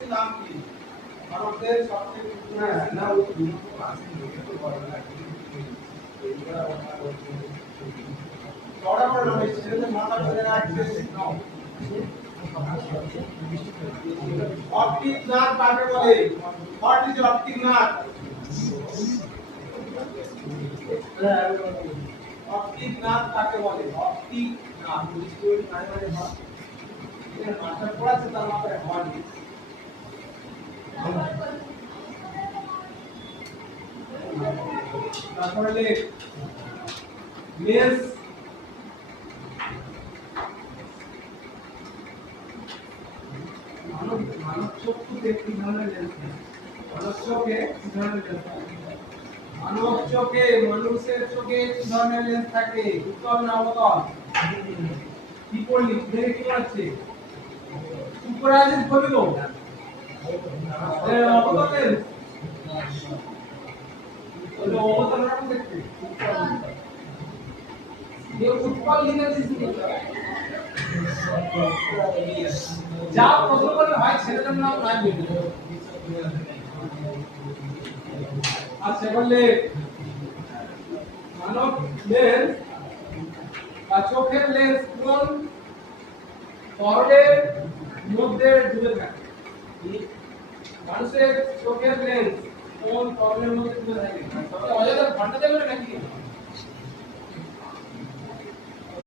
নাম কি? ভারতের সবচেয়ে না ও বড় বড় নাম এসেছে সেটা মাথা ধরে রাখতে নাও। অপটিক নাট কাকে বলে? What is optic nut? Optic nut কাকে বলে? অপটিক নাট স্কুল মানে এটা মাস্টার পড়াচ্ছে তার মাথায় হয়নি। তারপরে লেন্স মানব চক্ষুতে কি ধরনের লেন্স থাকে? মানব চোখে কি ধরনের লেন্স থাকে? মানব চোখে মানুষের চোখে কি ধরনের লেন্স থাকে? উত্তল না অবতল? কি পড়লি? দেখে কি আছে? উপরে আছে বলি গো। অবতল লেন্স। ওটা অবতল রকম দেখতে। ये उत्पल लिखा দিয়েছি যা প্রশ্ন করলে ভাই ছেলেটার নাম নাই বলবে। আচ্ছা বললে মানব লেন্স বা চোখের লেন্স কোন তরলের মধ্যে ডুবে থাকে? মানুষের চোখের লেন্স কোন তরলের মধ্যে ডুবে থাকে? অযথা ঘন্টা দেবে নাকি?